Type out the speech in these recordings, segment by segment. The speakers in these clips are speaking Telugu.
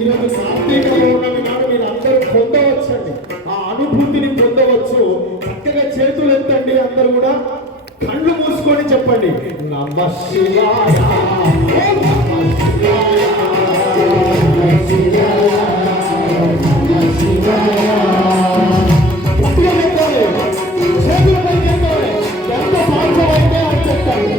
ఈరోజు కార్తీక పౌర్ణమి నాడు మీరు అందరూ పొందవచ్చండి, ఆ అనుభూతిని పొందవచ్చు. చక్కగా చేతులు ఎత్తండి, అందరూ కూడా కళ్ళు మూసుకొని చెప్పండి నమః శివాయ నమః శివాయ నమః శివాయ నమః శివాయ. ఎంత సాధ్యమైతే అని చెప్పండి.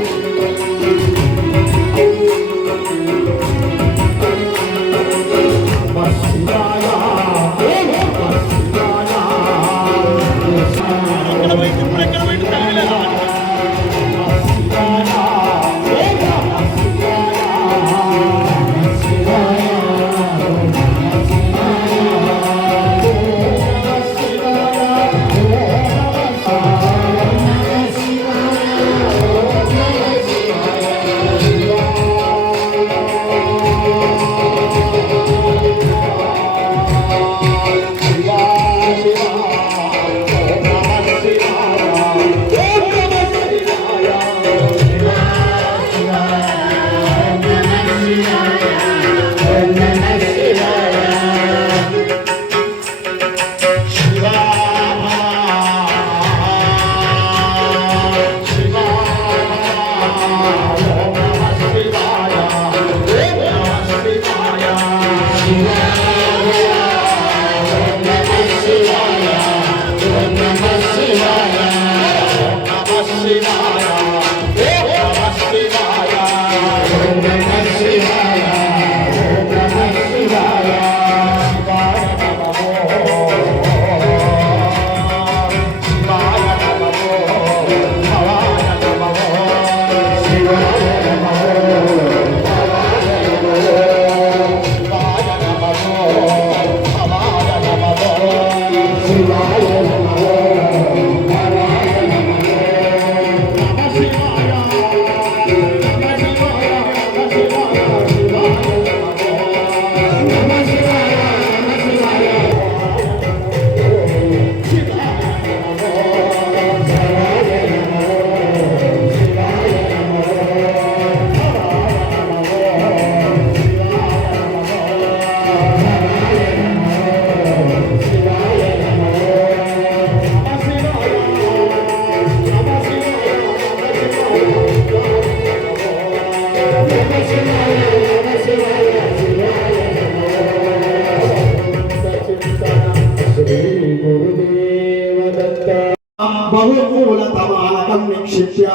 बहुमूलतमालकं निक्षिप्य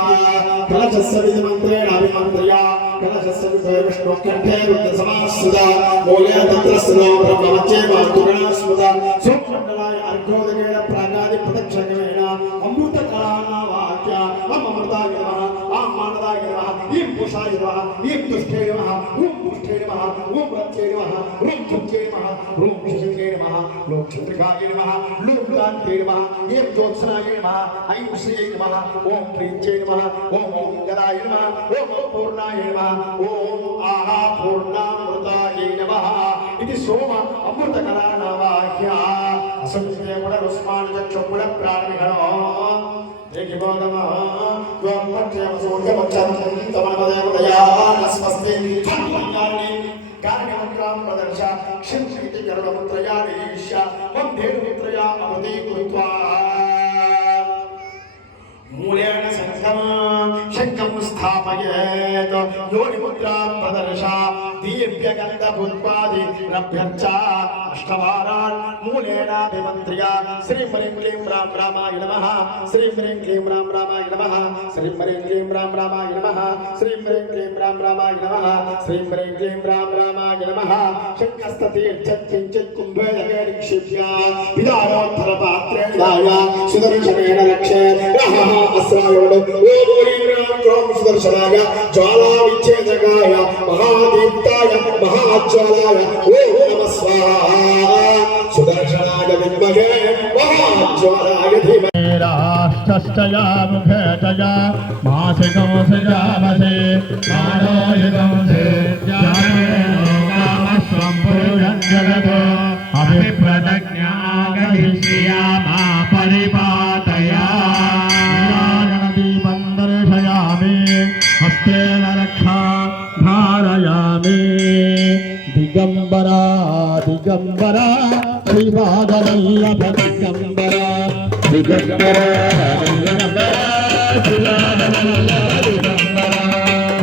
कलशस्य विधिमन्त्रेण अभिमन्त्र्य कलशस्य विषये विष्णुकण्ठे रुद्रसमास्सुता मूले तत्रस्थितो ब्रह्ममध्ये मातुगणास्सुता सोममण्डलाय अर्घोदकेन प्राणादिप्रदक्षिणेन अमृतकलानावाक्य अमृताय नमः आमानदाय नमः ईं पुषाय नमः ईं तुष्टे नमः ॐ पुष्टे नमः ॐ रत्ये नमः ॐ तुष्टे नमः ॐ क्षुषिके नमः ॐ क्षुत्रिकाय नमः ॐ दान्ते नमः ईं ज्योत्सनाय नमः ऐं श्रीये नमः ॐ प्रीत्ये नमः ॐ मंगलाय नमः ॐ पूर्णाय नमः ॐ आहा पूर्णामृताय नमः इति सोम अमृतकलानावाक्या असंख्ये गुणरुष्मान् चक्षुगुण प्राणविहणो देखिबोधम त्वं पठ्यम सूर्यमक्षं तमनवदेवदया नस्मस्ते त्वं कार्यमन्त्रां प्रदर्श क्षिप्ति कर्ममुद्रया निरीक्ष्य वन्देमुद्रया अवधि कृत्वा मूलेन शङ्खं स्थापयेत् योनिमुद्रां प्रदर्श दीप्यगन्धपुष्पादि रभ्यर्च अष्टवारान् मूलेनाभिमन्त्र्य श्रीं ह्रीं क्लीं रां रामाय नमः श्रीं ह्रीं क्लीं रां रामाय नमः श्रीं ह्रीं क्लीं रां रामाय नमः श्रीं ह्रीं क्लीं रां रामाय नमः श्रीं ह्रीं क्लीं रां रामाय नमः शङ्खस्ततीर्थं किञ्चित् कुम्भे निक्षिप्य विदारोत्तरपात्रेण दाय सुदर्शनेन रक्षेत् अस्रायोड ओम सुदर्शनाय ज्वाला विच्छेदकाय महादीप्ताय महाज्वालाय ओम नमः स्वाहा सुदर्शनाय विद्महे महाज्वालाय धीमहि राष्ट्रस्तया मुखे तया मासिकमसजामसे मानोयुगमसे जाने कामस्वं पुरुषं जगतो अभिप्रदज्ञागहिष्यामा परिपातया हस्तेन रक्षा धारयामि దిగంబరా దిగంబరా శ్రీపాదవల్లభ దిగంబరా దిగంబరా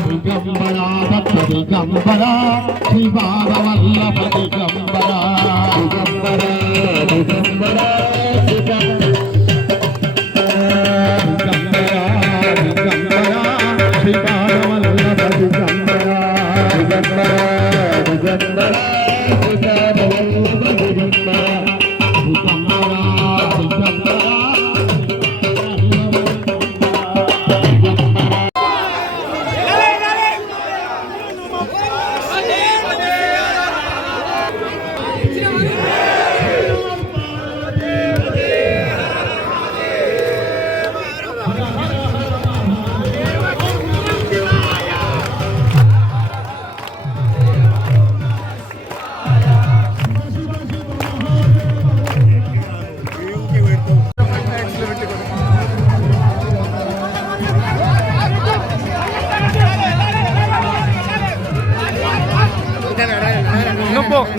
దిగంబరా భక్త దిగంబరా శ్రీపాదవల్లభ దిగంబరా దిగంబరా దిగంబరా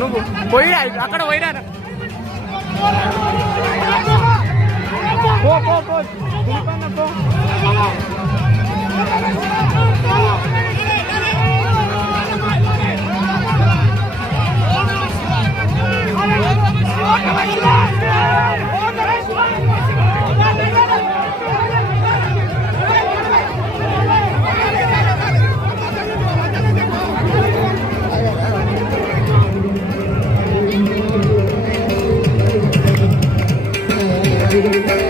నువ్వు పోయిరా అక్కడ పోయిరా Thank you.